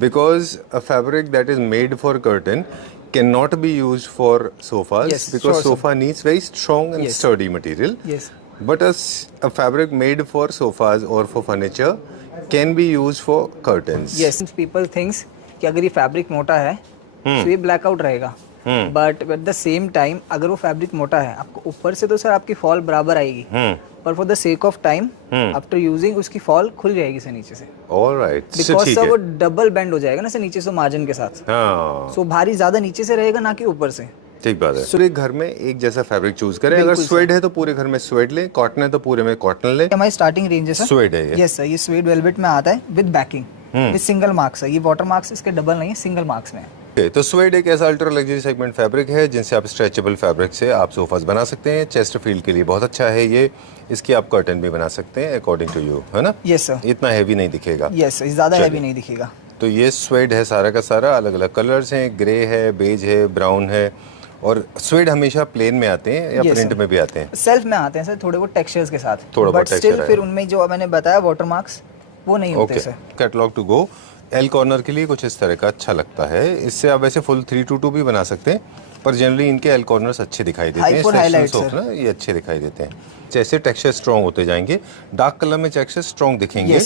because a fabric that is made for curtain cannot be used for sofas. Yes, because sure, sir. sofa needs very strong and Yes. sturdy material. Yes. But a fabric made for sofas or for furniture can be used for curtains. Yes, people thinks कि अगर ये fabric मोटा है तो ये blackout रहेगा, but at the same time अगर वो फैब्रिक मोटा है आपको ऊपर से तो सर आपकी फॉल बराबर आएगी, पर for the sake of time after using उसकी फॉल खुल जाएगी सर नीचे से। ऑलराइट, बिकॉज ठीक सर है। वो डबल बेंड हो जाएगा ना सर नीचे से मार्जिन के साथ। हाँ, सो भारी ज्यादा नीचे से रहेगा ना कि ऊपर से। ठीक बात है। पूरे घर में एक जैसा फैब्रिक चूज करें। अगर स्वेड है तो पूरे घर में स्वेड ले, कॉटन है तो पूरे में कॉटन ले। हमारी स्टार्टिंग रेंज है सर, स्वेड है ये। यस सर, ये स्वेड वेलवेट में आता है with banking, with single marks है। ये वाटर मार्क्स इसके डबल नहीं है, सिंगल मार्क्स में है। तो स्वेड एक ऐसा अल्ट्रा लग्जरी सेगमेंट फैब्रिक है जिनसे आप स्ट्रेचेबल फैब्रिक से आप सोफास बना सकते हैं। चेस्टरफील्ड के लिए बहुत अच्छा है ये। इसकी आप कर्टन भी बना सकते हैं अकॉर्डिंग टू यू, है ना? Yes sir. इतना हैवी नहीं दिखेगा। यस सर, ज्यादा हैवी नहीं दिखेगा। तो ये स्वेड है सारा का सारा, अलग अलग कलर्स हैं, ग्रे है, बेज है, ब्राउन है। और स्वेड हमेशा प्लेन में आते हैं या प्रिंट में भी आते हैं? सेल्फ में आते हैं सर, थोड़े बहुत टेक्सचर्स के साथ, थोड़ा बट बहुत स्टिल टेक्सचर फिर उनमें जो मैंने बताया वाटर मार्क्स वो नहीं होते sir. Catalogue to go L corner के लिए कुछ इस तरह का अच्छा लगता है। इससे आप वैसे फुल 322 भी बना सकते हैं, पर जनरली इनके एल कॉर्नर्स अच्छे दिखाई देते हैं। हाईलाइट्स ना ये अच्छे दिखाई देते हैं। जैसे टेक्सचर स्ट्रॉन्ग होते जाएंगे, डार्क कलर में टेक्सचर स्ट्रॉन्ग दिखेंगे।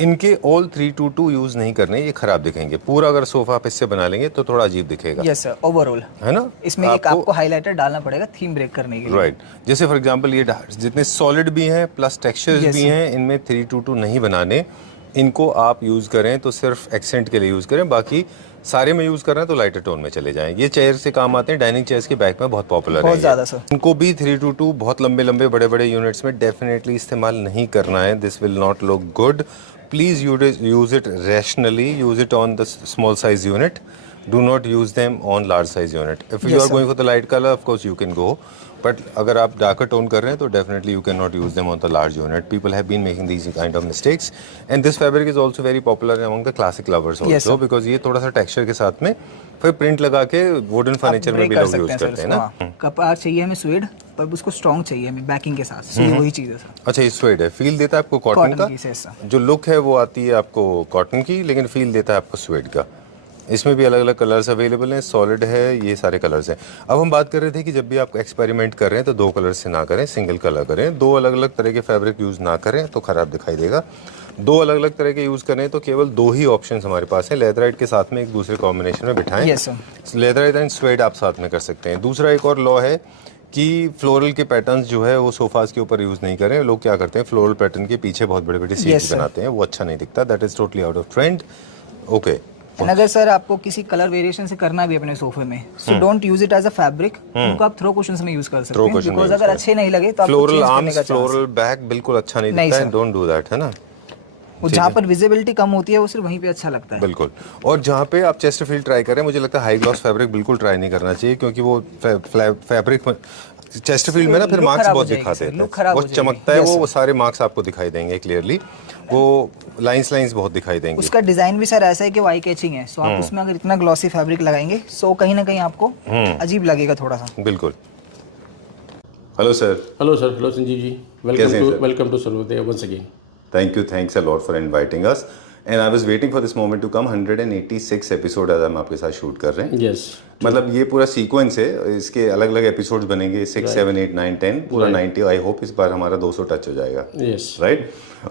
इनके ऑल 322 यूज नहीं करने, ये खराब दिखेंगे। पूरा अगर सोफा आप इससे बना लेंगे तो थोड़ा अजीब दिखेगा। यस सर, ओवरऑल है ना? इसमें एक आपको हाइलाइटर डालना पड़ेगा थीम ब्रेक करने के लिए। राइट। जैसे फॉर एग्जांपल ये जितने सॉलिड भी हैं प्लस टेक्सचर्स भी हैं, इनमें 322 नहीं बनाने। इनको आप यूज़ करें तो सिर्फ एक्सेंट के लिए यूज़ करें, बाकी सारे में यूज़ कर रहे हैं तो लाइटर टोन में चले जाएं। ये चेयर से काम आते हैं, डाइनिंग चेयर्स के बैक में बहुत पॉपुलर है। बहुत ज़्यादा सर। इनको भी 322 बहुत लंबे लंबे बड़े बड़े यूनिट्स में डेफिनेटली इस्तेमाल नहीं करना है। This will not look good. Please use it rationally, use it on the small size unit. Do not use them on large size unit. If you are going for the light color, of course you can go. But अगर आप darker tone कर रहे हैं तो definitely you cannot use them on the large unit. People have been making these kind of mistakes. And this fabric is also very popular among the classic lovers also, because ये थोड़ा सा texture के साथ में फिर print लगा के wooden furniture में भी लोग यूज करते हैं ना। कपड़ा चाहिए हमें स्वेड, पर उसको स्ट्रॉन्ग चाहिए हमें बैकिंग के साथ। सो वही चीज़ है सर। अच्छा, ये स्वेड है, फील देता है आपको कॉटन का। जो लुक है वो आती है आपको कॉटन की, लेकिन फील देता है आपको स्वेड का। इसमें भी अलग अलग कलर्स अवेलेबल हैं, सॉलिड है, ये सारे कलर्स हैं। अब हम बात कर रहे थे कि जब भी आप एक्सपेरिमेंट कर रहे हैं तो 2 कलर से ना करें, सिंगल कलर करें। 2 अलग अलग तरह के फैब्रिक यूज़ ना करें तो ख़राब दिखाई देगा। 2 अलग अलग तरह के यूज़ करें तो केवल 2 ही ऑप्शन हमारे पास हैं। लेदराइट के साथ में एक दूसरे कॉम्बिनेशन में बिठाएं। लेदराइट एंड स्वेड आप साथ में कर सकते हैं। दूसरा एक और लॉ है कि फ्लोरल के पैटर्न्स जो है वो सोफाज के ऊपर यूज़ नहीं करें। लोग क्या करते हैं, फ्लोरल पैटर्न के पीछे बहुत बड़े बड़े सीट्स बनाते हैं, वो अच्छा नहीं दिखता। That is totally out of trend. Okay. अगर सर आपको किसी कलर वेरिएशन से करना भी अपने सोफे में, so don't use it as a fabric. उनको आप थ्रो कुशन्स में यूज कर सकते हैं, बिकॉज़ अगर अच्छे नहीं लगे तो आपको फ्लोरल आर्म्स, फ्लोरल बैक बिल्कुल अच्छा नहीं दिखता है। डोंट डू दैट, है ना? वो जहाँ पर विजिबिलिटी कम होती है वो सिर्फ वहीं पे अच्छा लगता है। बिल्कुल। और जहाँ पे आप चेस्टरफील्ड ट्राई करें, मुझे लगता है हाई ग्लॉस फैब्रिक बिल्कुल ट्राई नहीं करना चाहिए, क्योंकि वो फैब्रिक चेस्टरफील्ड में ना फिर मार्क्स बहुत दिखाते हैं, बहुत चमकता है वो सारे मार्क्स आपको दिखाई देंगे क्लियरली। वो लाइंस बहुत दिखाई देंगे। उसका डिजाइन भी सर ऐसा है कि वाई कैचिंग है, सो आप उसमें अगर इतना ग्लॉसी फैब्रिक लगाएंगे सो कहीं ना कहीं आपको अजीब लगेगा थोड़ा सा। बिल्कुल। Hello sir. Hello sir. Hello Sanjeev ji. Welcome to Sarvodaya once again. Thanks a lot for inviting us. And I was waiting for this moment to come. 186 episode आज हम आपके साथ शूट कर रहे हैं। Yes. मतलब ये पूरा सीक्वेंस है, इसके अलग अलग एपिसोड्स बनेंगे, 6, 7, 8, 9, 10 पूरा 90। आई होप इस बार हमारा 200 टच हो जाएगा। Yes. Right?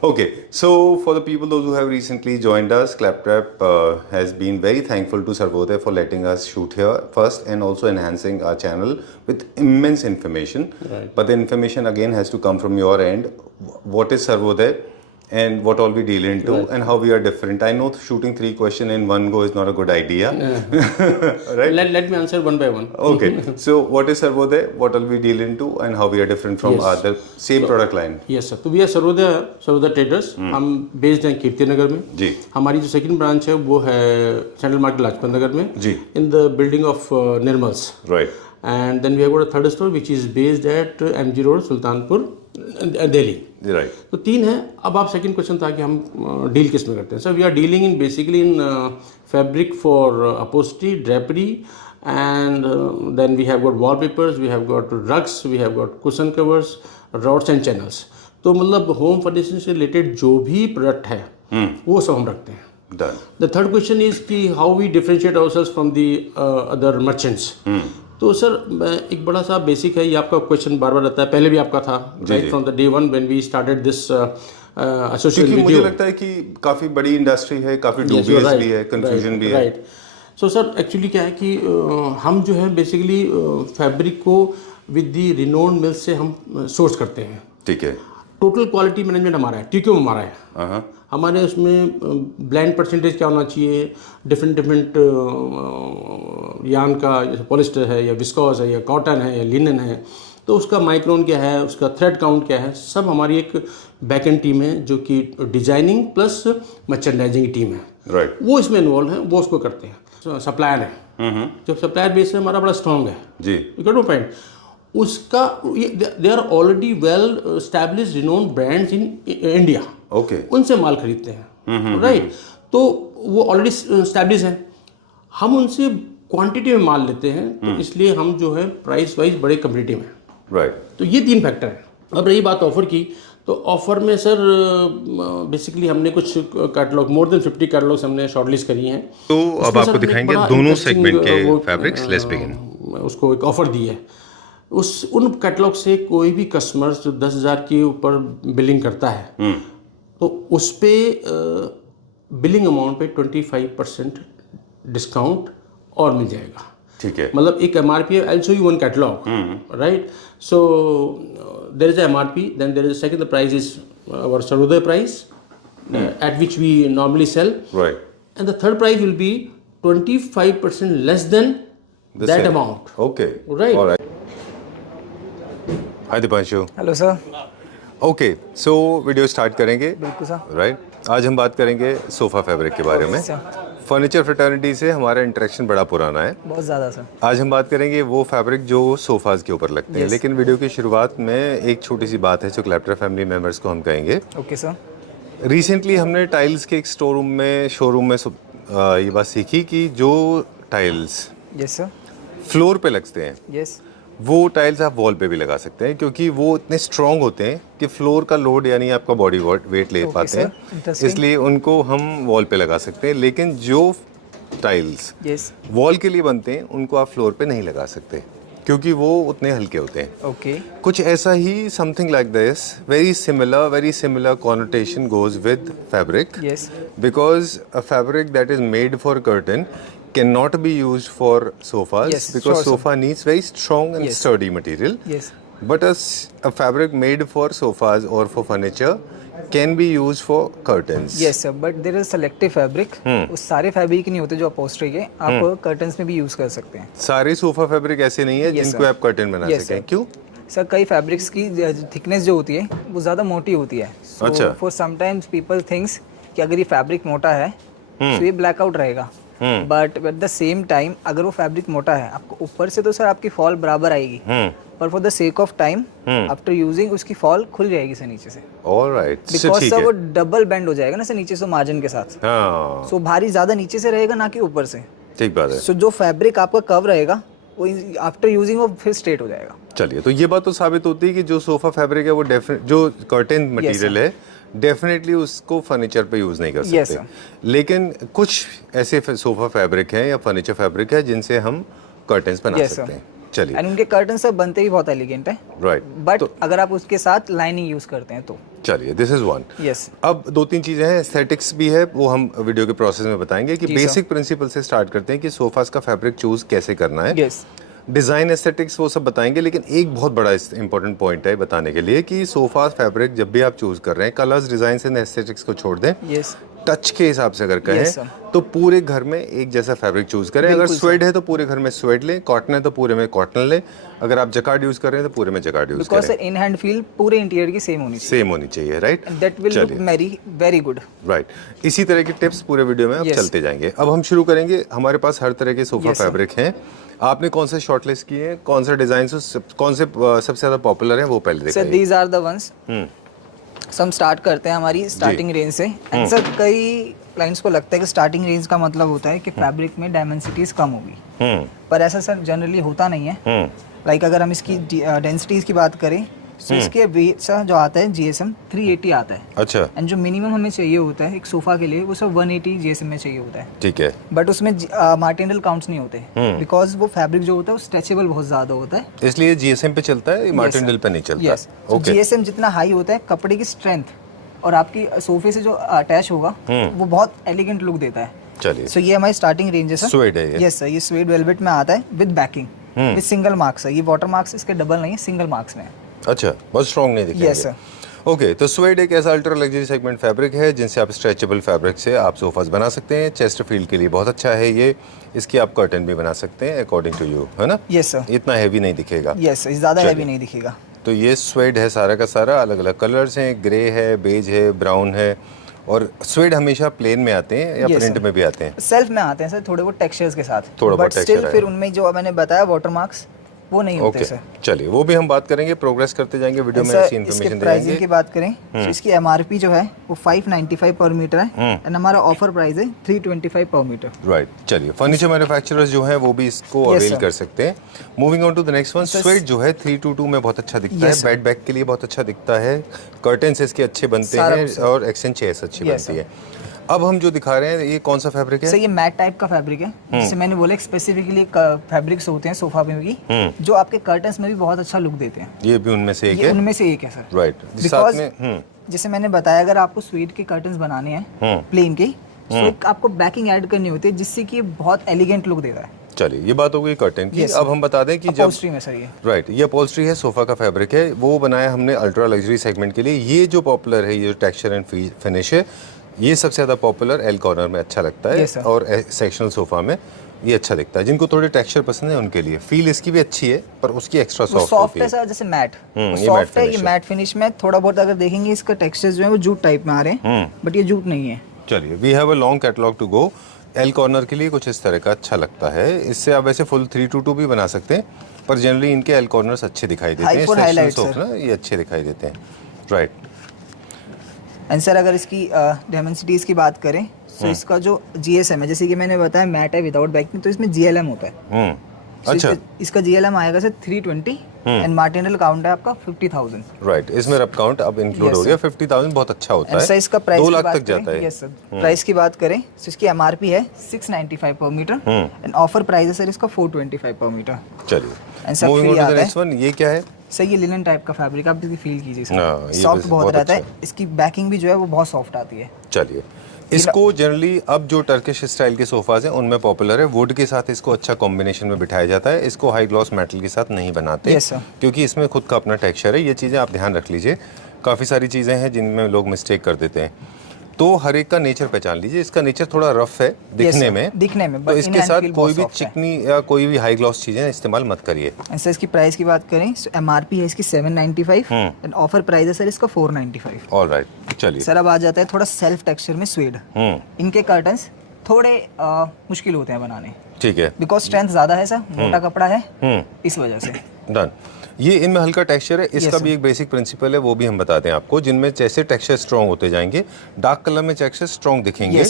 Okay. So for the people those who have recently joined us, Claptrap has been very thankful to Sarvodaya for letting us shoot here first and also enhancing our channel with immense information. Right. But the information again has to come from your end. What is Sarvodaya? And what all we deal into, and how we are different. I know shooting 3 questions in one go is not a good idea. Right? Let me answer one by one. Okay. So what is Sarvodaya? What all we deal into, and how we are different from other same product line? Yes sir. तो we are Sarvodaya traders. हम based हैं कीर्ति नगर में जी। हमारी जो second branch है वो है central market Lajpat Nagar में जी, in the building of Nirmals. Right. And then we have got a third store which is based at MG Road, Sultanpur, Delhi. Right. तो 3 है। अब आप सेकंड क्वेश्चन था कि हम डील किस में करते हैं। Sir we are dealing in basically in fabric for upholstery, drapery, and then we have got wallpapers, we have got rugs, we have got cushion covers, rods and channels. तो मतलब home furnishing से related जो भी product है वो सब हम रखते हैं। Done. The third question is कि how we differentiate ourselves from the other merchants. तो सर एक बड़ा सा बेसिक है, ये आपका क्वेश्चन बार बार आता है, पहले भी आपका था, right from the day one when we started this association with you. मुझे लगता है कि काफ़ी बड़ी इंडस्ट्री है, काफ़ी डूबियस भी है, कंफ्यूजन भी है. राइट. सो सर एक्चुअली क्या है कि हम जो है बेसिकली फैब्रिक को विद द रिनोन्ड मिल्स से हम सोर्स करते हैं. ठीक है. टोटल क्वालिटी मैनेजमेंट हमारा है, टीक्यू हमारा है. हमारे उसमें ब्लेंड परसेंटेज क्या होना चाहिए, डिफरेंट यान का, पॉलिस्टर है या विस्कोस है या कॉटन है या लिनन है, तो उसका माइक्रोन क्या है, उसका थ्रेड काउंट क्या है, सब हमारी एक बैक एंड टीम है जो कि डिजाइनिंग प्लस मर्चेंडाइजिंग टीम है. राइट. वो इसमें इन्वॉल्व है, वो उसको करते हैं. सप्लायर है, जो सप्लायर बेस है हमारा बड़ा स्ट्रॉन्ग है जी. You get my point. उसका they are already well established renowned brands in India. Okay. उनसे माल खरीदते हैं. राइट. तो वो ऑलरेडी एस्टैब्लिश है, हम उनसे क्वांटिटी में माल लेते हैं, तो इसलिए हम जो है प्राइस वाइज बड़े कम्पिटिटिव हैं. राइट. तो ये 3 फैक्टर हैं. अब रही बात ऑफर की, तो ऑफर में सर बेसिकली हमने कुछ कैटलॉग, मोर देन 50 कैटलॉग्स हमने शॉर्टलिस्ट करी हैं. तो अब आपको दिखाएंगे दोनों सेगमेंट के फैब्रिक्स. Let's begin. उसको एक ऑफर दी है. उन कैटलॉग से कोई भी कस्टमर जो 10,000 के ऊपर बिलिंग करता है, तो उस पे बिलिंग अमाउंट पे 25% डिस्काउंट और मिल जाएगा. ठीक है. मतलब एक MRP है. I'll show you one catalog. Right. So there is a MRP. Then there is second, the price is our Sarvodaya price at which we normally sell. Right. And the third price will be 25% less than that same amount. Okay. Right. All right. Hi Dipanshu. Hello sir. Okay, so video start करेंगे. बिल्कुल sir. Right. आज हम बात करेंगे sofa fabric के बारे में. Furniture fraternity से हमारा इंटरेक्शन बड़ा पुराना है, बहुत ज़्यादा सर. आज हम बात करेंगे वो फैब्रिक जो सोफ़ाज के ऊपर लगते हैं. लेकिन वीडियो की शुरुआत में एक छोटी सी बात है जो क्लैप्टर फैमिली मेम्बर्स को हम कहेंगे. Okay sir. रिसेंटली हमने टाइल्स के एक शोरूम में ये बात सीखी कि जो टाइल्स यस सर फ्लोर पे लगते हैं, यस, वो टाइल्स आप वॉल पे भी लगा सकते हैं, क्योंकि वो इतने स्ट्रॉन्ग होते हैं कि फ्लोर का लोड यानी आपका बॉडी वेट ले पाते हैं, इसलिए उनको हम वॉल पे लगा सकते हैं. लेकिन जो टाइल्स वॉल के लिए बनते हैं उनको आप फ्लोर पे नहीं लगा सकते, क्योंकि वो उतने हल्के होते हैं. ओके. कुछ ऐसा ही something like this, very similar connotation goes with fabric. Because a fabric that is made for curtain cannot be used for sofas, because sofa needs very strong and sturdy material. But a fabric made for sofas or for furniture can be used for curtains. Yes sir, but there is selective fabric. उस सारे fabric नहीं होते जो upholstery के आप curtains में भी use कर सकते हैं. सारे सोफा फैब्रिक ऐसे नहीं है जिनको आप कर्टन बना सकें. क्यों सर? कई फैब्रिक्स की थिकनेस जो होती है वो ज़्यादा मोटी होती है. अच्छा. फॉर समटाइम्स पीपल थिंक्स कि अगर ये फैब्रिक मोटा है तो ये ब्लैकआउट रहेगा, but at the same time अगर वो फैब्रिक मोटा है, आपको ऊपर से तो सर आपकी फॉल बराबर आएगी, पर for the sake of time after using उसकी फॉल खुल जाएगी सर नीचे से. ऑलराइट. बिकॉज सर वो डबल बेंड हो जाएगा ना सर नीचे से मार्जिन के साथ. सो भारी ज्यादा नीचे से रहेगा ना कि ऊपर से. ठीक बात है. सो जो फैब्रिक आपका कव रहेगा वो आफ्टर यूजिंग वो फिर स्ट्रेट हो जाएगा. चलिए, तो ये बात तो साबित होती है कि जो सोफा फैब्रिक है वो जो कर्टन मटेरियल है डेफिनेटली उसको फर्नीचर पे यूज नहीं कर सकते. लेकिन कुछ ऐसे सोफा फैब्रिक हैं या फर्नीचर फैब्रिक है जिनसे हम कर्टन्स बना सकते हैं. चलिए. एंड उनके कर्टन सब बनते भी बहुत एलिगेंट है. राइट. बट अगर आप उसके साथ लाइनिंग यूज करते हैं तो. चलिए, दिस इज वन. यस. अब 2-3 चीजें हैं, एस्थेटिक्स भी है, वो हम वीडियो के प्रोसेस में बताएंगे कि बेसिक प्रिंसिपल से स्टार्ट करते हैं कि सोफास का फैब्रिक चूज कैसे करना है. यस. डिज़ाइन एस्थेटिक्स वो सब बताएंगे, लेकिन एक बहुत बड़ा इंपॉर्टेंट पॉइंट है बताने के लिए कि सोफा फैब्रिक जब भी आप चूज कर रहे हैं, कलर्स, डिजाइन एंड एस्थेटिक्स को छोड़ दें. टच के हिसाब से अगर कहें तो पूरे घर में एक जैसा फैब्रिक चूज करें. अगर स्वेड है तो पूरे घर में स्वेड लें, कॉटन है तो पूरे में कॉटन लें, अगर आप जकार्ड यूज कर रहे हैं तो पूरे में जकार्ड यूज करें. बिकॉज़ इन हैंड फील पूरे इंटीरियर की सेम होनी चाहिए. Right. That will look very good. Right. इसी तरह के टिप्स पूरे वीडियो में अब चलते जाएंगे. अब हम शुरू करेंगे. हमारे पास हर तरह के सोफा फैब्रिक हैं. आपने कौन से शॉर्टलिस्ट किए हैं, कौन सा डिजाइन कौन से सबसे ज्यादा पॉपुलर है, वो पहले देखिए. Sir these are the ones. हम स्टार्ट करते हैं हमारी स्टार्टिंग रेंज से. एंड सर कई क्लाइंट्स को लगता है कि स्टार्टिंग रेंज का मतलब होता है कि फैब्रिक में डायमेंसिटीज कम होगी, पर ऐसा सर जनरली होता नहीं है. लाइक अगर हम इसकी डेंसिटीज की बात करें सो इसके वेट जो आता है GSM 380 आता है। अच्छा, एंड जो मिनिमम हमें चाहिए होता है एक सोफा के लिए वो सब 180 GSM में चाहिए होता है। ठीक है। बट उसमें मार्टिनल काउंट्स नहीं होते बिकॉज वो फैब्रिक जो होता है वो स्ट्रेचेबल बहुत ज्यादा होता है, इसलिए जीएसएम पे चलता है, मार्टिनल पे नहीं चलता। यस, GSM जितना हाई होता है कपड़े की स्ट्रेंथ और आपकी सोफे से जो अटैच होगा वो बहुत एलिगेंट लुक देता है। चलिए, सो ये हमारी स्टार्टिंग रेंज है सर। स्वेड है ये। यस सर, ये स्वेड वेलवेट में आता है with banking, with single marks है। ये वाटर मार्क्स इसके डबल नहीं है, सिंगल मार्क्स में है। अच्छा, बहुत स्ट्रॉन्ग नहीं दिखेंगे। Yes sir. ओके, तो स्वेड एक ऐसा अल्ट्रा लग्जरी सेगमेंट फैब्रिक है जिनसे आप स्ट्रेचेबल फैब्रिक से आप सोफास बना सकते हैं। चेस्टरफील्ड के लिए बहुत अच्छा है ये। इसकी आप कर्टन भी बना सकते हैं अकॉर्डिंग टू यू, है ना? Yes sir. इतना हैवी नहीं दिखेगा। यस सर, ज़्यादा हैवी नहीं दिखेगा। तो ये स्वेड है सारा का सारा, अलग अलग कलर्स हैं, ग्रे है, बेज है, ब्राउन है। और स्वेड हमेशा प्लेन में आते हैं या प्रिंट में भी आते हैं? सेल्फ में आते हैं सर, थोड़े बहुत टेक्सचर्स के साथ, थोड़ा बहुत बट स्टिल फिर उनमें जो मैंने बताया वाटर मार्क्स वो नहीं होते सर। चलिए, वो भी हम बात करेंगे, प्रोग्रेस करते जाएंगे वीडियो में, ऐसी इन्फॉर्मेशन प्राइसिंग की बात करें तो इसकी MRP जो है वो 595 पर मीटर है एंड हमारा ऑफर प्राइस है 325 पर मीटर। राइट। चलिए, फर्नीचर मैन्युफैक्चरर्स जो हैं वो भी इसको अवेल कर सकते हैं। Moving on to the next one, suede जो है 322 में बहुत अच्छा दिखता है, बेड बैग के लिए बहुत अच्छा दिखता है, कर्टन्स इसके अच्छे बनते हैं और एक्सचेंज चेयर्स अच्छी बनती है। अब हम जो दिखा रहे हैं ये कौन सा फैब्रिक है? सर ये मैट टाइप का फैब्रिक है, जैसे मैंने बोला स्पेसिफिकली फैब्रिक्स होते हैं सोफा में भी जो आपके कर्टन्स में भी बहुत अच्छा लुक देते हैं। ये भी उनमें से एक है? उनमें से एक है सर। राइट। साथ में जैसे मैंने बताया अगर आपको स्वेड के कर्टन्स बनाने हैं प्लेन के, तो आपको बैकिंग ऐड करनी होती है जिससे कि बहुत एलिगेंट लुक देता है। चलिए, ये बात हो गई कर्टन की। अब हम बता दें कि जब अपहोल्स्ट्री में सर ये राइट, ये अपहोल्स्ट्री है, सोफा का फैब्रिक है, वो बनाया हमने अल्ट्रा लग्जरी सेगमेंट के लिए। ये जो पॉपुलर है, ये जो टेक्सचर एंड फिनिश है, ये सबसे ज़्यादा पॉपुलर एल कॉर्नर में अच्छा लगता है और सेक्शनल सोफा में ये अच्छा दिखता है। जिनको थोड़े टेक्सचर पसंद है उनके लिए। फील इसकी भी अच्छी है पर उसकी एक्स्ट्रा सॉफ्ट है सर, जैसे मैट सॉफ्ट है, ये मैट फिनिश में थोड़ा बहुत अगर देखेंगे इसका टेक्सचर जो है वो जूट टाइप में आ रहे हैं, बट ये जूट नहीं है। चलिए, we have a long catalogue to go. L corner के लिए कुछ इस तरह का अच्छा लगता है। इससे आप वैसे फुल 322 भी बना सकते हैं, पर जनरली इनके एल कॉर्नर्स अच्छे दिखाई देते हैं, सेक्शनल सोफा ना ये अच्छे दिखाई देते हैं। राइट। एंड सर अगर इसकी डायमेंसिटीज की बात करें तो इसका जो GSM है, जैसे कि मैंने बताया मैट है विदाउट बैकिंग, तो इसमें GLM होता है। अच्छा, इसका GLM आएगा सर 320 एंड मार्टिनल काउंट है आपका 50,000। राइट, इसमें रब काउंट अब इंक्लूड हो गया। 50,000 बहुत अच्छा होता है। सर इसका प्राइस 2 लाख तक जाता है। Yes sir. प्राइस की बात करें तो इसकी MRP है 695 per metre and offer price है सर इसका 425 पर मीटर। चलिए, moving on to the next one, ये क्या है? सर ये लिनन टाइप का फैब्रिक, आप इसकी फील कीजिए सर, सॉफ्ट बहुत रहता है। इसकी बैकिंग भी जो है वो बहुत सॉफ्ट आती है। चलिए, इसको जनरली अब जो टर्किश स्टाइल के सोफाज हैं उनमें पॉपुलर है। वुड के साथ इसको अच्छा कॉम्बिनेशन में बिठाया जाता है। इसको हाई ग्लॉस मेटल के साथ नहीं बनाते क्योंकि इसमें खुद का अपना टेक्सचर है। ये चीज़ें आप ध्यान रख लीजिए। काफ़ी सारी चीज़ें हैं जिनमें लोग मिस्टेक कर देते हैं, तो हर एक का नेचर पहचान लीजिए। इसका नेचर थोड़ा रफ है दिखने में, तो इसके साथ कोई भी चिकनी या कोई भी हाई ग्लॉस चीजें इस्तेमाल मत करिए। सर इसकी प्राइस की बात करें तो MRP है इसकी 795 एंड ऑफर प्राइस है सर इसका 495। ऑलराइट, चलिए। सर अब आ जाता है थोड़ा सेल्फ टेक्सचर में स्वेड। इनके कर्टन्स थोड़े मुश्किल होते हैं बनाने, ठीक है, बिकॉज स्ट्रेंथ ज्यादा है सर, मोटा कपड़ा है, इस वजह से। डन। ये इनमें हल्का टेक्सचर है, इसका भी एक बेसिक प्रिंसिपल है, वो भी हम बताते हैं आपको। जिनमें जैसे टेक्सचर स्ट्रॉन्ग होते जाएंगे, डार्क कलर में टेक्सचर स्ट्रॉन्ग दिखेंगे।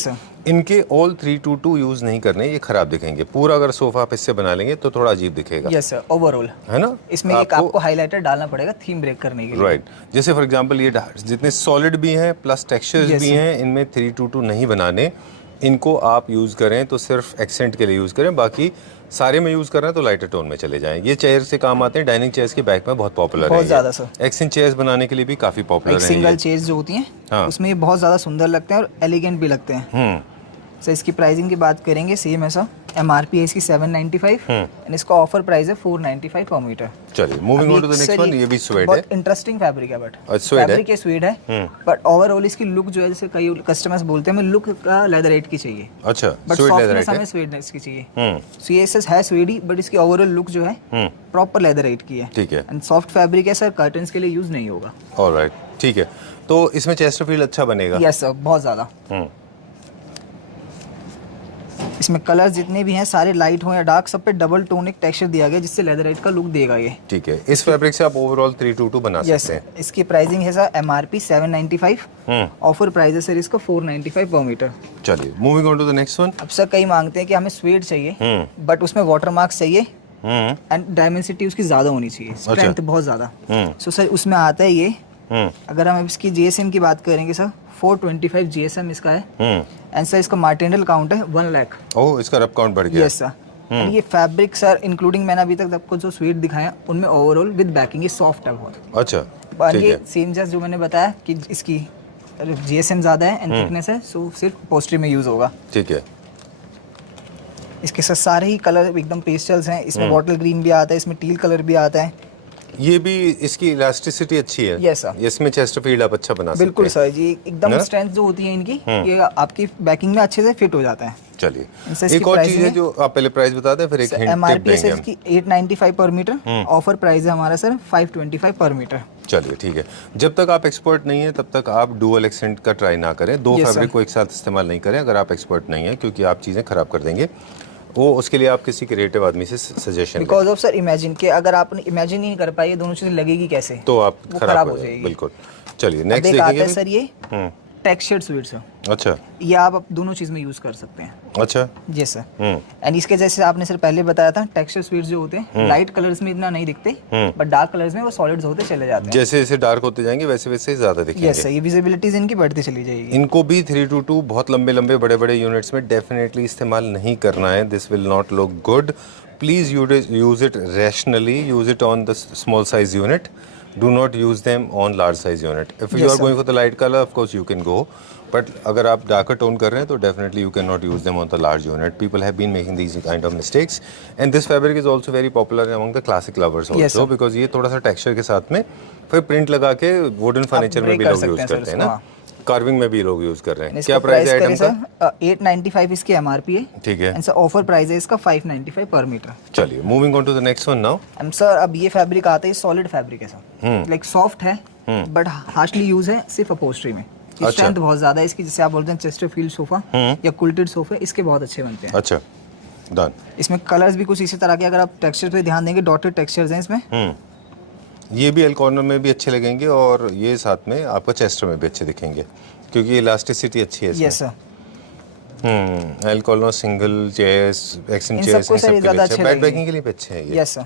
इनके ऑल 322 यूज नहीं करने, ये खराब दिखेंगे। पूरा अगर सोफा आप इससे बना लेंगे तो थोड़ा अजीब दिखेगा। यस सर, ओवरऑल है ना। इसमें एक आपको हाइलाइटर डालना पड़ेगा थीम ब्रेक करने के लिए। राइट। जैसे फॉर एग्जांपल ये जितने सॉलिड भी हैं प्लस टेक्सचर्स भी हैं, इनमें 322 नहीं बनाने। इनको आप यूज़ करें तो सिर्फ एक्सेंट के लिए यूज़ करें, बाकी सारे में यूज़ कर रहे हैं तो लाइटर टोन में चले जाएं। ये चेयर से काम आते हैं, डाइनिंग चेयर्स के बैक में बहुत पॉपुलर है, बहुत ज़्यादा सर। एक्सेंट चेयर्स बनाने के लिए भी काफ़ी पॉपुलर है। सिंगल चेयर्स जो होती हैं उसमें ये बहुत ज़्यादा सुंदर लगते हैं और एलिगेंट भी लगते हैं। सर इसकी प्राइसिंग की बात करेंगे, सेम है सर। MRP है इसकी 795 एंड इसका ऑफर प्राइस है 495 पर मीटर। चलिए, moving on to the next one. ये भी स्वेड है, बहुत इंटरेस्टिंग फैब्रिक है, बट फैब्रिक है स्वेड है, बट ओवरऑल इसकी लुक जो है, जैसे कई कस्टमर्स बोलते हैं हमें लुक का लेदरइट की चाहिए। अच्छा, बट सॉफ्टनेस हमें स्वेडनेस की चाहिए। सो ये है स्वेडी, बट इसकी ओवरऑल लुक जो है प्रॉपर लेदरइट की है। ठीक है, एंड सॉफ्ट फैब्रिक है सर, कर्टन्स के लिए यूज नहीं होगा। ऑलराइट, ठीक है। तो इसमें चेस्टरफील्ड अच्छा बनेगा? यस सर, बहुत ज्यादा। इसमें कलर्स जितने भी हैं सारे लाइट हो या डार्क, सब पे डबल टोनिक टेक्सचर दिया गया जिससे लेदरइट का लुक देगा ये। ठीक है, इस फैब्रिक से आप ओवरऑल 322 बना सकते हैं। इसकी प्राइसिंग है सर MRP 795, ऑफर प्राइस है सर इसका 495 पर मीटर। चलिए, moving on to the next one. अब सर कई मांगते हैं कि हमें स्वेड चाहिए बट उसमें वाटर मार्क्स चाहिए एंड डायमेंसिटी उसकी ज़्यादा होनी चाहिए, स्ट्रेंथ बहुत ज़्यादा। सो सर उसमें आता है ये, अगर हम इसकी जीएसएम की बात करेंगे सर 425 जीएसएम इसका है। एंड सर इसका मार्टिनल काउंट है 1 लाख। ओह, इसका रब काउंट बढ़ गया। Yes sir. एंड ये फैब्रिक सर इंक्लूडिंग मैंने अभी तक आपको जो स्वीट दिखाया उनमें ओवरऑल विद बैकिंग ये सॉफ्ट है बहुत। अच्छा, और ये सेम जैसे जो मैंने बताया कि इसकी जीएसएम ज़्यादा है एंड थिकनेस है, सो सिर्फ पोस्ट्री में यूज़ होगा। ठीक है। इसके साथ सारे ही कलर एकदम पेस्टल्स हैं, इसमें बॉटल ग्रीन भी आता है, इसमें टील कलर भी आता है। ये भी इसकी इलास्टिसिटी अच्छी है। Yes sir. इसमें चेस्टरफील्ड आप अच्छा बना सकते हैं। बिल्कुल सर जी, एकदम स्ट्रेंथ जो होती है इनकी ये आपकी बैकिंग में अच्छे से फिट हो जाता है। चलिए, इसकी एक और प्राइस चीज है जो आप पहले प्राइस बता दें, फिर एक हिंट टिप एमआरपी देंगे है हम। इसकी 895 पर मीटर, ऑफर प्राइस है हमारा सर 525 पर मीटर। चलिए ठीक है। जब तक आप एक्सपर्ट नहीं है तब तक आप डुअल एक्सेंट का ट्राई ना करें, दो Yes, फैब्रिक sir. को एक साथ इस्तेमाल नहीं करें अगर आप एक्सपर्ट नहीं है, क्योंकि आप चीज़ें खराब कर देंगे। वो उसके लिए आप किसी क्रिएटिव आदमी से सजेशन लें, बिकॉज ऑफ सर इमेजिन कि अगर आप इमेजिन ही नहीं कर पाए ये दोनों चीजें लगेगी कैसे, तो आप वो खराब हो हो जाएगी। बिल्कुल। चलिए अब नेक्स्ट एक आता देखेंगे है सर ये टेक्सचर्ड स्वीट्स, अच्छा ये आप दोनों चीज में यूज कर सकते हैं। अच्छा। जी सर। एंड इसके जैसे आपने सर पहले बताया था टेक्सचर स्वीट्स जो होते हैं लाइट कलर्स में इतना नहीं दिखते, बट डार्क कलर्स में वो सॉलिड्स होते चले जाते हैं। जैसे जैसे डार्क होते जाएंगे वैसे वैसे ज़्यादा दिखेंगे। यस सर, ये विजिबिलिटीज इनकी बढ़ती चली जाएगी। इनको भी 322 बहुत लंबे लंबे बड़े बड़े यूनिट्स में डेफिनेटली इस्तेमाल नहीं करना है। This will not look good. Please use it rationally, use it on the small size unit, do not use them on large size unit. If you Yes, are sir. going for the light color, of course you can go, but अगर आप darker tone कर रहे हैं तो definitely you cannot use them on the large unit. People have been making these kind of mistakes, and this fabric is also very popular among the classic lovers also, Yes, sir. because ये थोड़ा सा texture के साथ में फिर print लगा के wooden furniture में break भी कर लोग सकते use हैं, sir, करते हैं ना, इसको, कार्विंग में भी लोग यूज कर रहे हैं। इसका क्या प्राइस है आइटम करें का? सर 895 इसकी एमआरपी है। ठीक है। एंड सर ऑफर प्राइस है इसका 595 पर मीटर। चलिए moving on to the next one now. And sir अब ये फैब्रिक आता है सॉलिड फैब्रिक है सर, लाइक सॉफ्ट है बट हार्शली यूज है सिर्फ अपहोल्स्ट्री में। अच्छा। स्ट्रेंथ बहुत ज्यादा है इसकी, जैसे आप बोलते हैं चेस्टरफील्ड सोफा या कुल्टेड सोफे, इसके बहुत अच्छे बनते हैं। अच्छा डन। इसमें कलर्स भी कुछ इसी तरह के, अगर आप टेक्सचर पे ध्यान देंगे डॉटेड टेक्सचर्स हैं इसमें। ये भी एल कॉर्नर में भी अच्छे लगेंगे और ये साथ में आपका चेस्टर में भी अच्छे दिखेंगे क्योंकि इलास्टिसिटी अच्छी है इसमें। Yes sir. L corner single chairs, action in chairs, सबको सर ये ज्यादा अच्छे बैक लगेंगे। बैकिंग के लिए भी अच्छे हैं ये। Yes sir.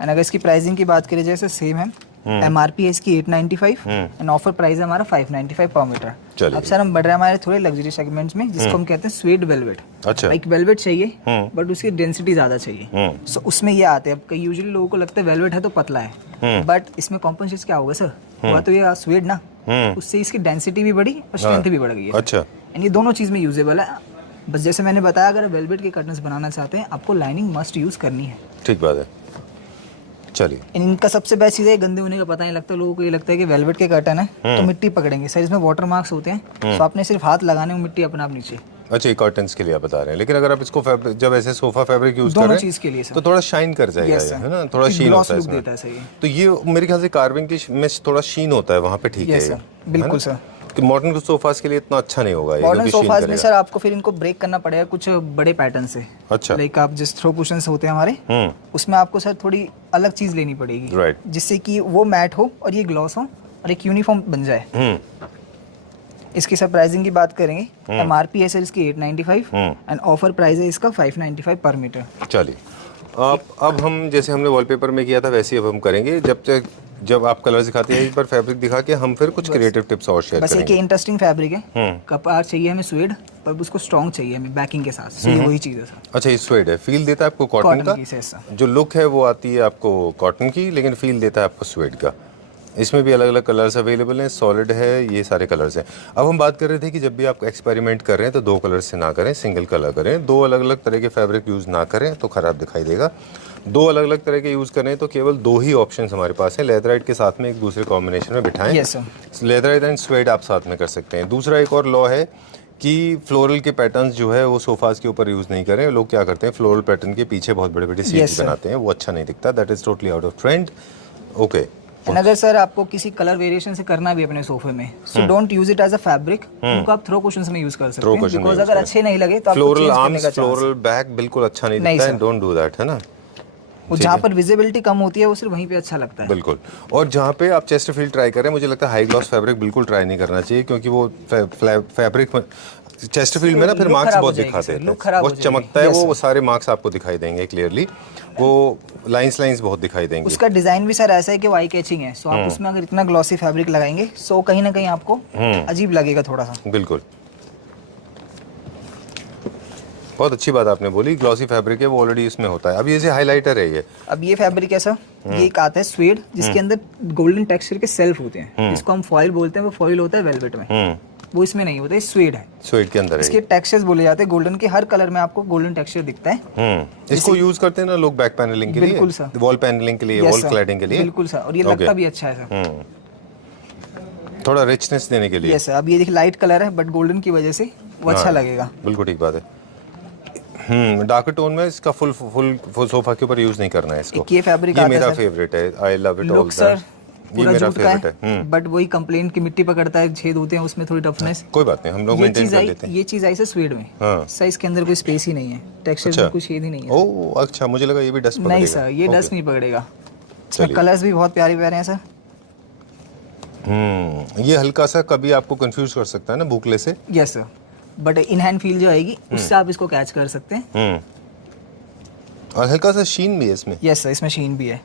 एंड अगर इसकी प्राइसिंग की बात करें जैसे सेम है, एमआरपी है इसकी 895 एंड ऑफर प्राइस है हमारा 595 पर मीटर। चलिए। अब सर हम बढ़ रहे हैं हमारे थोड़े लग्जरी सेगमेंट्स में, जिसको हम कहते हैं स्वीट वेलवेट। अच्छा। एक वेलवेट चाहिए बट उसकी डेंसिटी ज्यादा चाहिए, सो उसमें ये आते हैं। अब कई यूजुअली लोगों को लगता है वेलवेट है तो पतला है, बट इसमें कॉम्पनसेट क्या होगा सर, हुआ तो ये स्वीट ना, उससे इसकी डेंसिटी भी बढ़ी और स्ट्रेंथ भी बढ़ गई है। अच्छा। एंड ये दोनों चीज में यूजेबल है। बस जैसे मैंने बताया, अगर वेलवेट के कर्टन्स बनाना चाहते हैं आपको लाइनिंग मस्ट यूज करनी है। ठीक बात है। चलिए। इनका सबसे बेस्ट चीज़ है गंदे होने का पता नहीं लगता। लोगों को ये लगता है कि वेलवेट के कर्टन है तो मिट्टी पकड़ेंगे, सर इसमें वाटर मार्क्स होते हैं, तो आपने सिर्फ हाथ लगाने में मिट्टी अपने आप नीचे। अच्छा, ये कर्टन्स के लिए आप बता रहे हैं, लेकिन अगर आप इसको फैब्रिक जब ऐसे सोफा फैब्रिक यूज कर दोनों रहे चीज़ के लिए हैं सर। तो थोड़ा शाइन कर जाएगा Yes, ये, sir. है ना, थोड़ा एक शीन gloss होता है look इसमें। देता है सर ये। तो ये मेरे ख्याल से कार्विंग की में थोड़ा शीन होता है वहाँ पे, ठीक है Yes, ये, sir. बिल्कुल सर। कि मॉडर्न सोफास के लिए इतना अच्छा नहीं होगा ये, मॉडर्न क्योंकि शीन सोफाज में करेगा। सर आपको फिर इनको ब्रेक करना पड़ेगा कुछ बड़े पैटर्न से। अच्छा। लाइक आप जिस थ्रो कुशन्स होते हैं हमारे, उसमें आपको सर थोड़ी अलग चीज़ लेनी पड़ेगी, Right. जिससे कि वो मैट हो और ये ग्लॉस हो और एक यूनिफॉर्म बन जाए। इसकी सर प्राइसिंग की बात करेंगे, एमआरपी है सर इसकी 895 एंड ऑफर प्राइस है इसका 595 पर मीटर। चलिए अब हम जैसे हमने वॉलपेपर में किया था वैसे ही अब हम करेंगे। जब आप कलर दिखाते हैं इस बार फैब्रिक दिखा के हम फिर कुछ क्रिएटिव टिप्स और शेयर बस एक करेंगे। इंटरेस्टिंग फैब्रिक है, कपड़ा चाहिए हमें स्वेड, पर उसको स्ट्रॉन्ग चाहिए हमें बैकिंग के साथ, सो ये वही चीज़ है सर। अच्छा, ये स्वेड है, फील देता है आपको कॉटन का। की सर। जो लुक है वो आती है आपको कॉटन की, लेकिन फील देता है आपको स्वेड का। इसमें भी अलग अलग कलर्स अवेलेबल हैं, सॉलिड है, ये सारे कलर्स हैं। अब हम बात कर रहे थे कि जब भी आप एक्सपेरिमेंट कर रहे हैं तो दो कलर से ना करें, सिंगल कलर करें। दो अलग अलग तरह के फैब्रिक यूज़ ना करें तो ख़राब दिखाई देगा। दो अलग अलग तरह के यूज़ करें तो केवल दो ही ऑप्शंस हमारे पास हैं। लेदराइट के साथ में एक दूसरे कॉम्बिनेशन में बिठाएं। Yes, sir. Leatherette and swayed आप साथ में कर सकते हैं। दूसरा एक और लॉ है कि फ्लोरल के पैटर्न्स जो है वो सोफाज के ऊपर यूज़ नहीं करें। लोग क्या करते हैं, फ्लोरल पैटर्न के पीछे बहुत बड़े बड़े Yes, सीरीज sir. बनाते हैं, वो अच्छा नहीं दिखता। That is totally out of trend. Okay. And अगर सर आपको किसी कलर वेरिएशन से करना भी अपने सोफे में, so don't use it as a fabric, उनको आप थ्रो कुशन्स में यूज कर सकते हैं, बिकॉज अगर अच्छे नहीं लगे तो आपको फ्लोरल चेंज करने आर्म्स, का चांस। फ्लोरल बैक बिल्कुल अच्छा नहीं नहीं दिखता है। sir. डोंट डू दैट, है ना। वो जहाँ पर विजिबिलिटी कम होती है वो सिर्फ वहीं पे अच्छा लगता है। बिल्कुल। और जहाँ पे आप चेस्टरफील्ड ट्राई करें, मुझे लगता है हाई ग्लॉस फैब्रिक बिल्कुल ट्राई नहीं करना चाहिए, क्योंकि वो फैब्रिक चेस्टरफील्ड में ना फिर look मार्क्स खराब बहुत हो जाएगी दिखाते सर, हैं, look खराब वो हो जाएगी। चमकता है, Yes, वो sir। सारे मार्क्स आपको दिखाई देंगे क्लियरली, वो लाइंस बहुत दिखाई देंगी। उसका डिजाइन भी सर ऐसा है कि वो आई कैचिंग है, सो आप उसमें अगर इतना ग्लॉसी फैब्रिक लगाएंगे सो कहीं ना कहीं आपको अजीब लगेगा थोड़ा सा। बिल्कुल, बहुत अच्छी बात आपने बोली, ग्लॉसी फैब्रिक है वो ऑलरेडी इसमें होता है। अब ये हाइलाइटर है ये, अब ये फैब्रिक है सर, ये एक आता है स्वेड जिसके अंदर गोल्डन टेक्सचर के सेल्फ होते हैं, जिसको हम फॉइल बोलते हैं, वो फॉइल होता है वेलवेट में, वो इसमें नहीं होता है, स्वेड है। स्वेड के अंदर है इसके टेक्सचर्स बोले जाते हैं गोल्डन के, हर कलर में आपको गोल्डन टेक्सचर दिखता है। इसको यूज करते हैं ना लोग बैक पैनलिंग के लिए, बिल्कुल सर। वॉल पैनलिंग के लिए, Yes, वॉल sir। क्लैडिंग के लिए। बिल्कुल सर, और ये लगता भी अच्छा है सर। थोड़ा रिचनेस देने के लिए। यस सर, अब ये देखिए लाइट कलर है बट गोल्डन की वजह से वो अच्छा लगेगा। बिल्कुल ठीक बात है। डार्क टोन में इसका फुल सोफा के ऊपर यूज नहीं करना है इसको। एक ये फैब्रिक ये आता है मेरा सर। फेवरेट है, I love it all look sir ये पूरा मेरा जूट का फेवरेट है। है, बट वही कंप्लेंट की मिट्टी पकड़ता है, छेद होते हैं उसमें थोड़ी टफनेस। कोई बात नहीं, हम लोग ये मेंटेन चीज कर आई, लेते हैं। ये चीज आई सर स्वेड में। हाँ। सर इसके अंदर कोई स्पेस ही नहीं है, टेक्सचर अच्छा। में कुछ छेद ही नहीं है। ओह अच्छा, मुझे लगा ये भी डस्ट पकड़ेगा। नहीं सर, ये डस्ट नहीं पकड़ेगा। इसमें कलर्स भी बहुत प्यारे प्यारे हैं सर। ये हल्का सा कभी आपको कंफ्यूज कर सकता है ना बुकले से। Yes sir, but in hand feel जो आएगी उससे आप इसको कैच कर सकते हैं। और हल्का सा शीन भी है इसमें। यस सर, इसमें शीन भी है।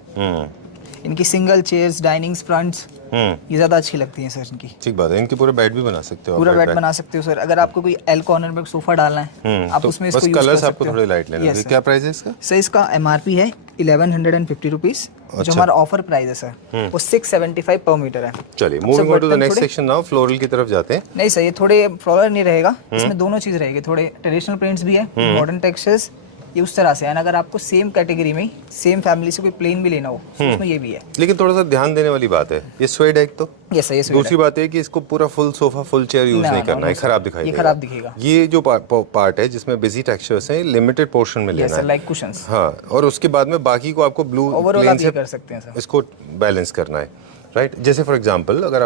इनकी सिंगल चेयर्स, डाइनिंग्स, फ्रंट्स ये ज्यादा अच्छी लगती हैं सर इनकी। ठीक बात है, इनके पूरे बेड भी बना सकते हो आप, पूरा right बेड बना सकते हो सर। अगर आपको कोई एल कॉर्नर में सोफा डालना है आप तो उसमें बस इसको यूज कर कलर्स सकते आपको हो। थोड़े लाइट लेने Yes, होंगे। sir। क्या प्राइस है इसका? सर इसका एमआरपी है 1150 रुपीज, जो हमारा ऑफर प्राइस है सर वो 675 पर मीटर है। चलिए मूविंग ऑन टू द बर्तन नेक्स्ट थोड़े- सेक्शन नाउ, फ्लोरल की तरफ जाते हैं। नहीं सर, ये थोड़े फ्लोरल नहीं रहेगा, इसमें दोनों चीज रहेगी, थोड़े ट्रेडिशनल प्रिंट्स भी है, मॉडर्न टेक्सचर्स, ये उस तरह से है। अगर आपको सेम कैटेगरी में सेम फैमिली से कोई प्लेन भी लेना हो तो उसमें ये भी है। लेकिन थोड़ा सा ध्यान देने वाली बात है, ये स्वेड है एक तो, ये सही है। दूसरी बात है कि इसको पूरा full sofa full chair use ना, नहीं ना, करना है, no, खराब sir। दिखाई ये देगा। खराब दिखेगा। ये जो पार्ट है जिसमें बिजी टेक्सचर्स हैं, लिमिटेड पोर्शन में लेना है, लाइक कुशंस। हाँ, और उसके बाद में बाकी को आपको ब्लू ओवरऑल प्लेन आप ये कर सकते हैं सर। इसको बैलेंस करना है, राइट। जैसे फॉर एग्जांपल अगर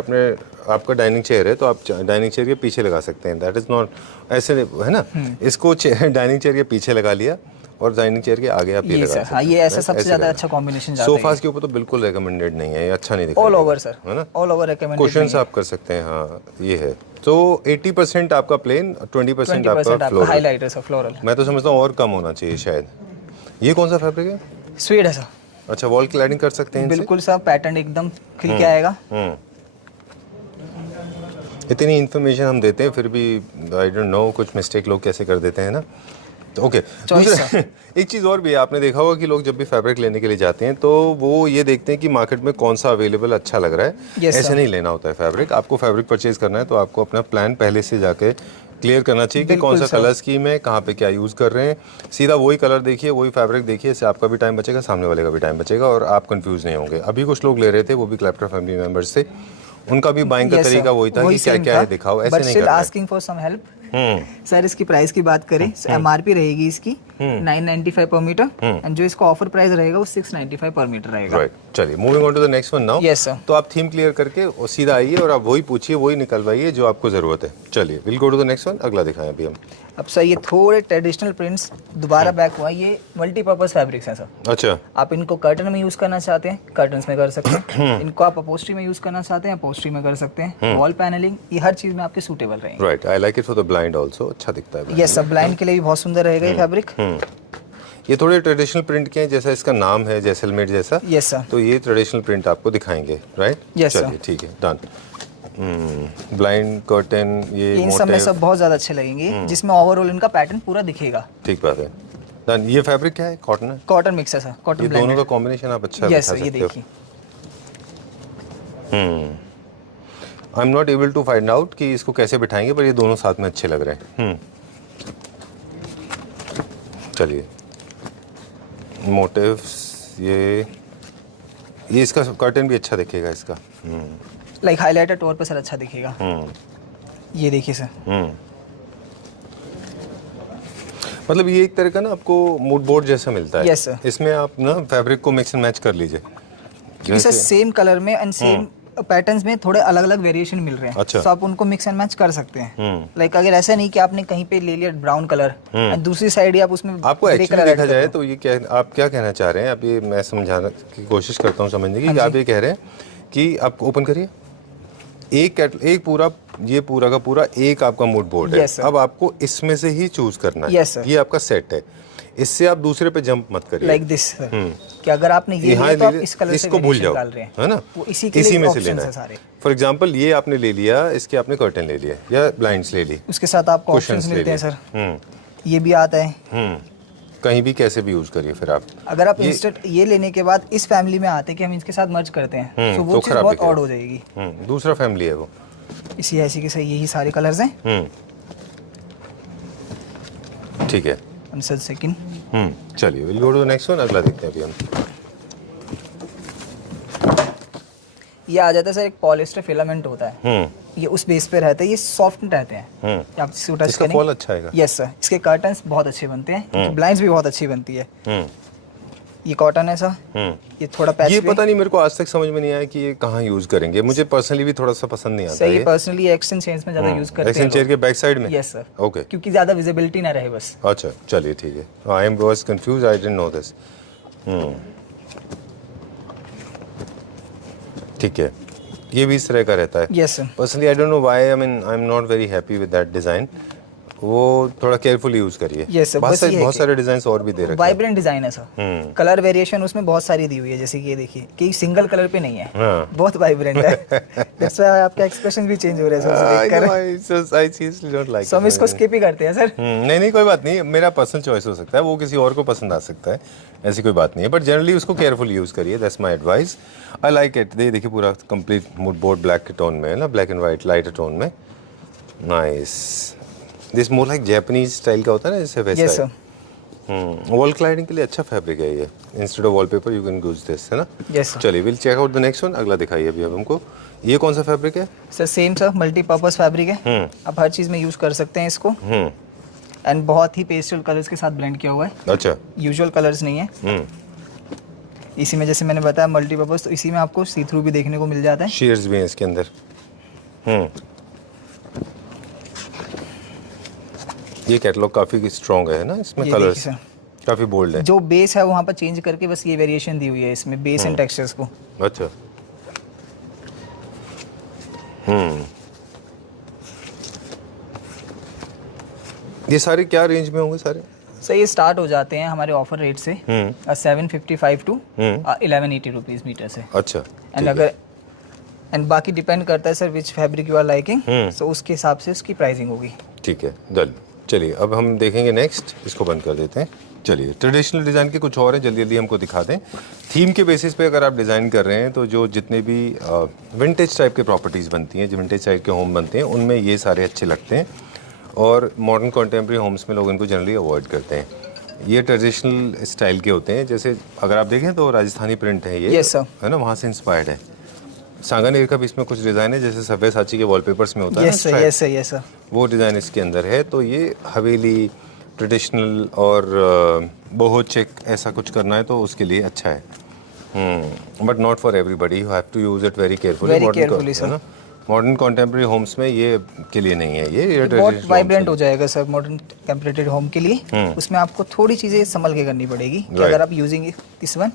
आपका डाइनिंग चेयर है तो आप डाइनिंग चेयर के पीछे लगा सकते हैं, दैट इज नॉट ऐसे है ना। इसको डाइनिंग चेयर के पीछे लगा लिया और डाइनिंग चेयर के आगे आप ये लगा सर, सकते हाँ, हैं, ये ऐसा right? सबसे ऐसे ज्यादा करना। अच्छा कॉम्बिनेशन जाता है। सोफास के ऊपर तो बिल्कुल रिकमेंडेड नहीं है, ये अच्छा नहीं दिखता ऑल ओवर सर, है ना। All over recommended. क्वेश्चंस आप कर सकते हैं, हाँ ये है। तो 80% आपका प्लेन, 20% आपका 20% आपका फ्लोरल। Highlighter sir, floral. मैं तो समझता हूँ और कम होना चाहिए शायद। ये कौन सा फैब्रिक है? स्वेड है सर। अच्छा, वॉल क्लैडिंग कर सकते हैं इनसे? बिल्कुल सर, पैटर्न एकदम खिल के आएगा। इतनी इन्फॉर्मेशन हम देते हैं फिर भी आई डोंट नो कुछ मिस्टेक लोग कैसे कर देते हैं ना। तो ओके, एक चीज़ और भी है, आपने देखा होगा कि लोग जब भी फैब्रिक लेने के लिए जाते हैं तो वो ये देखते हैं कि मार्केट में कौन सा अवेलेबल अच्छा लग रहा है। Yes, ऐसे sir। नहीं लेना होता है फैब्रिक। आपको फैब्रिक परचेज करना है तो आपको अपना प्लान पहले से जाके क्लियर करना चाहिए कि कौन सा कलर स्कीम है, कहाँ पे क्या यूज़ कर रहे हैं। सीधा वही कलर देखिए, वही फैब्रिक देखिए, इससे आपका भी टाइम बचेगा, सामने वाले का भी टाइम बचेगा और आप कंफ्यूज नहीं होंगे। अभी कुछ लोग ले रहे थे, वो भी क्लैप्टर फैमिली मेंबर्स थे, उनका भी बाइंग का तरीका वही था कि क्या क्या है दिखाओ, ऐसे नहीं करना है। Asking for some help. Sir इसकी प्राइस की बात करें, एमआरपी रहेगी इसकी 995 पर मीटर, एंड जो इसका ऑफर प्राइस रहेगा वो 695 पर मीटर रहेगा। राइट, चलिए moving on to the next one now. Yes sir. तो आप थीम क्लियर करके और सीधा आइए और आप वही पूछिए, वही निकलवाइए जो आपको जरूरत है। चलिए we'll go to the next one, अगला दिखाएं अभी हम। अब सर ये थोड़े ट्रेडिशनल प्रिंट्स दोबारा बैक हुआ है, ये मल्टीपर्पज फैब्रिक्स हैं सर। अच्छा, आप इनको कर्टन में यूज करना चाहते हैं, कर्टन्स में कर सकते हैं। इनको आप अपोस्ट्री में यूज करना चाहते हैं, अपोस्ट्री में कर सकते हैं। वॉल पैनलिंग, ये हर चीज में आपके सूटेबल रहेंगे। Right, I like it for the blind also, अच्छा दिखता है। यस सर, ब्लाइंड के लिए भी बहुत सुंदर रहेगा ये फैब्रिक। ये थोड़े ट्रेडिशनल प्रिंट के हैं, जैसा इसका नाम है जैसलमेर जैसा। Yes sir. तो ये ट्रेडिशनल प्रिंट आपको दिखाएंगे, राइट। Yes, चलिए ठीक है, डन। ब्लाइंड कर्टन, ये इन सब में मोटिव, सब बहुत ज्यादा अच्छे लगेंगे, जिसमें ओवरऑल इनका पैटर्न पूरा दिखेगा। ठीक बात है, डन। ये फैब्रिक क्या है? कॉटन है? कॉटन मिक्स है सर, ये कॉटन दोनों ब्लेंडेड। का कॉम्बिनेशन आप अच्छा यस दिखा सर, ये सकते हो। देखिए। I am not able to find out कि इसको कैसे बिठाएंगे, पर ये दोनों साथ में अच्छे लग रहे हैं। चलिए, मोटिव्स, ये इसका कर्टन भी अच्छा दिखेगा इसका। लाइक हाइलाइटर टोर पे सर अच्छा दिखेगा। ये देखिए सर, मतलब ये एक तरह का ना आपको मूड बोर्ड जैसा मिलता है। Yes, sir। इसमें आप ना फैब्रिक को मिक्स एंड मैच कर लीजिए। क्योंकि सर सेम कलर में एंड सेम पैटर्न्स में थोड़े अलग अलग वेरिएशन मिल रहे हैं। अच्छा। तो आप उनको मिक्स एंड मैच कर सकते हैं। लाइक अगर ऐसा नहीं कि आपने कहीं पे ले लिया ब्राउन कलर एंड दूसरी साइड ही आप उसमें आपको ग्रे एक्चुअली कलर देखा जाए तो ये क्या आप क्या कहना चाह रहे हैं? आप ये मैं समझाने की कोशिश करता हूँ समझने की, कि आप ये कह रहे हैं कि आप ओपन करिए, एक पूरा ये पूरा का पूरा एक आपका मूड बोर्ड है। Yes, sir. अब आपको इसमें से ही चूज करना है। Yes, sir. ये आपका सेट है, इससे आप दूसरे पे जंप मत करिए। लाइक दिस कि अगर आपने ये यहाँ लिया तो आप ले इस कलर से इसको भूल variation जाओ, डाल रहे हैं, है ना? वो इसी के इसी लिए में से options लेना है है। सारे। फॉर एग्जांपल ये आपने ले लिया, इसके आपने कर्टन ले लिया या ब्लाइंड्स ले ली, उसके साथ आपको Cushions ऑप्शंस ले मिलते हैं लिए। सर। ये भी आता है। कहीं भी कैसे भी यूज करिए फिर आप। अगर आप इंस्टेंट ये लेने के बाद इस फैमिली में आते कि हम इसके साथ मर्ज करते हैं तो वो चीज़ बहुत ऑड हो जाएगी। दूसरा फैमिली है वो। इसी ऐसी के सही यही सारे कलर्स हैं। ठीक है। सर सेकंड चलिए we'll go to the next one, अगला देखते हैं अभी हम। ये आ जाता है सर, एक पॉलिस्टर फिलामेंट होता है, ये उस बेस पे रहता है, ये सॉफ्ट रहते हैं। आप इसको टच इसका करें, फॉल अच्छा आएगा। Yes sir. इसके कर्टन्स बहुत अच्छे बनते हैं, ब्लाइंड्स भी बहुत अच्छी बनती है। ये कॉटन है सर। ये थोड़ा पैच ये पता नहीं, मेरे को आज तक समझ में नहीं आया कि ये कहाँ यूज करेंगे। मुझे पर्सनली भी थोड़ा सा पसंद नहीं आता सही। ये। पर्सनली एक्शन चेंज में ज्यादा यूज करते हैं एक्शन चेयर के बैक साइड में। Yes sir. ओके, क्योंकि ज्यादा विजिबिलिटी ना रहे बस। अच्छा चलिए ठीक है। I am was confuse, I didn't know this. ठीक है, ये भी इस तरह का रहता है। Yes sir. Personally I don't know why, I mean I am not very happy with that design. वो थोड़ा केयरफुल यूज करिए। Yes, sir, बस ये है बहुत कि सारे डिजाइन और भी दे रखे हैं। वाइब्रेंट डिजाइन है सर। कलर वेरिएशन उसमें बहुत सारी दी हुई है, जैसे कि ये देखिए कि सिंगल कलर पे नहीं है, बहुत वाइब्रेंट है। दैट्स व्हाई आपका एक्सप्रेशन भी चेंज हो रहा है सर उसे देखकर। I seriously don't like सो हम it. इसको स्किप ही करते हैं सर। नहीं कोई बात नहीं, मेरा पर्सनल चॉइस हो सकता है, वो किसी और को पसंद आ सकता है, ऐसी कोई बात नहीं है। बट जनरली उसको केयरफुल यूज करिए, that's my advice. I like it. देखिए पूरा कंप्लीट मूड बोर्ड ब्लैक के टोन में है ना, black and white lighter tone में। Nice. This more like Japanese style का होता है ना, जैसे वैसा यस है। सर। वॉल क्लाइडिंग के लिए अच्छा फैब्रिक है ये। Instead of wallpaper you can use this, है ना। Yes sir. चलिए will check out the next one, अगला दिखाइए अभी अब हमको। ये कौन सा फैब्रिक है? Sir same sir, multipurpose fabric है। आप हर चीज में यूज कर सकते हैं इसको। एंड बहुत ही पेस्टल कलर्स के साथ ब्लेंड किया हुआ है, अच्छा। यूजुअल कलर्स नहीं है। इसी में जैसे मैंने बताया मल्टीपर्पज, तो इसी में आपको सी थ्रू भी देखने को मिल जाता है। शेयर्स भी हैं इसके अंदर। ये कैटलॉग काफी स्ट्रॉन्ग है ना, इसमें ये कलर्स देखिए सर, काफी बोल्ड है। जो बेस है वहाँ पर चेंज करके बस ये वेरिएशन दी हुई है इसमें, बेस एंड टेक्सचर्स को। अच्छा। ये सारे क्या रेंज में होंगे सारे? सर ये स्टार्ट हो जाते हैं हमारे ऑफर रेट से 755 टू 1180 रुपीज मीटर से। अच्छा। एंड अगर एंड बाकी डिपेंड करता है sir which fabric you are liking, so उसके हिसाब से उसकी प्राइसिंग होगी। ठीक है डन। चलिए अब हम देखेंगे नेक्स्ट, इसको बंद कर देते हैं। चलिए ट्रेडिशनल डिज़ाइन के कुछ और हैं, जल्दी जल्दी हमको दिखा दें। थीम के बेसिस पे अगर आप डिज़ाइन कर रहे हैं तो जो जितने भी विंटेज टाइप के प्रॉपर्टीज़ बनती हैं, जो विंटेज टाइप के होम बनते हैं, उनमें ये सारे अच्छे लगते हैं। और मॉडर्न कॉन्टेम्प्रेरी होम्स में लोग इनको जनरली अवॉइड करते हैं। ये ट्रेडिशनल स्टाइल के होते हैं, जैसे अगर आप देखें तो राजस्थानी प्रिंट है ये। Yes, sir. है ना, वहाँ से इंस्पायर्ड है। सांगानेर का भी इसमें कुछ डिज़ाइन है, जैसे सव्यसाची के वॉलपेपर्स में होता है। Yes sir, yes sir, yes sir. वो डिज़ाइन इसके अंदर है। तो ये हवेली ट्रेडिशनल और बोहो चेक ऐसा कुछ करना है तो उसके लिए अच्छा है। But not for everybody, you have to use it very carefully. Very carefully, sir. Modern contemporary homes में ये के लिए नहीं है। ये बहुत वाइब्रेंट हो जाएगा सर मॉडर्न टेम्परेचर होम के लिए। उसमें आपको थोड़ी चीजें संभल के करनी पड़ेगी कि Right. अगर आप यूजिंग दिस वन।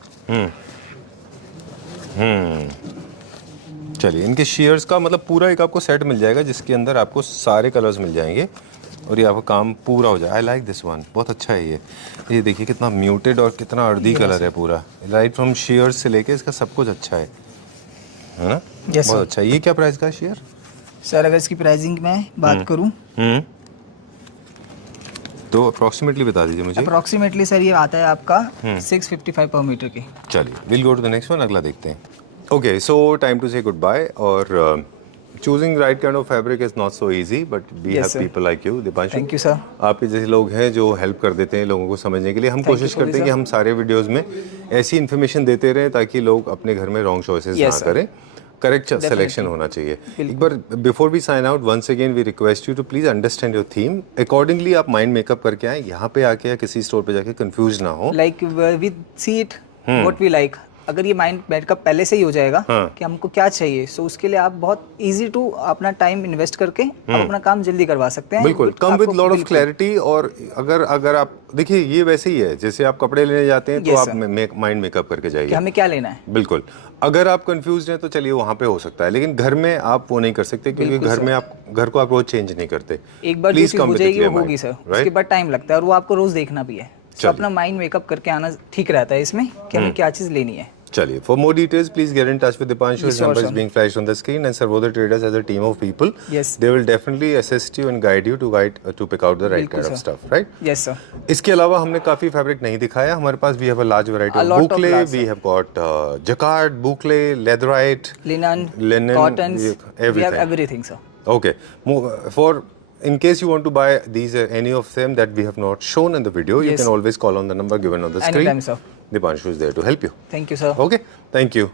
चलिए इनके शेयर्स का मतलब पूरा एक आपको सेट मिल जाएगा, जिसके अंदर आपको सारे कलर्स मिल जाएंगे और ये आपका काम पूरा हो जाए। आई लाइक दिस वन, बहुत अच्छा है ये देखिए कितना म्यूटेड और कितना अर्दी कलर है पूरा। राइट फ्रॉम शेयर्स से लेके इसका सब कुछ अच्छा है ना। Yes, बहुत sir. अच्छा। ये क्या प्राइस का है शेयर? सर अगर इसकी प्राइसिंग में बात करूं तो अप्रोक्सीमेटली बता दीजिए मुझे। अप्रोक्सीमेटली सर ये आता है आपका 655 पर मीटर की। चलिए we'll go to the next one, अगला देखते हैं। Okay so time to say good bye. और choosing right kind of fabric is not so easy, but we have people like you Deepanshu. Thank you sir. आपके जैसे लोग हैं जो help कर देते हैं लोगों को समझने के लिए। हम कोशिश करते हैं कि हम सारे वीडियोस में ऐसी इन्फॉर्मेशन देते रहें ताकि लोग अपने घर में रॉन्ग चॉइसेस ना करें। करेक्ट सिलेक्शन होना चाहिए। एक बार before we sign out, once again we request you to please understand your theme accordingly. आप माइंड मेकअप करके आए, यहाँ पे आके या किसी स्टोर पे जाके कंफ्यूज ना हो। Like we see it what we like. अगर ये माइंड बैकअप पहले से ही हो जाएगा कि हमको क्या चाहिए, सो उसके लिए आप बहुत इजी टू अपना टाइम इन्वेस्ट करके आप अपना काम जल्दी करवा सकते हैं। बिल्कुल, come with lot of clarity. और अगर आप देखिए, ये वैसे ही है जैसे आप कपड़े लेने जाते हैं तो आप माइंड मेकअप करके जाइए कि हमें क्या लेना है। बिल्कुल, अगर आप कंफ्यूज हैं तो चलिए वहाँ पे हो सकता है, लेकिन घर में आप वो नहीं कर सकते, क्योंकि घर को आप रोज चेंज नहीं करते। एक बार जो चीज हो जाएगी वो होगी सर, उसके बाद टाइम लगता है और वो आपको रोज देखना भी है। तो अपना माइंड मेकअप करके आना ठीक रहता है इसमें कि हमें क्या चीज लेनी है। चलिए, for more details please get in touch with Dipanshu. His number is being flashed on the screen, and Sarvodaya Traders has a team of people. Yes. They will definitely assist you and guide you to pick out the right kind of stuff, right? Yes sir. इसके अलावा हमने काफी fabric नहीं दिखाया। हमारे पास we have a large variety of boucle, we have got jacquard, boucle, leatherite, linen, cottons, we have everything sir. Okay. In case you want to buy these any of them that we have not shown in the video, you can always call on the number given on the screen. Anytime sir. Dipanshu is there to help you. Thank you sir. Okay, thank you.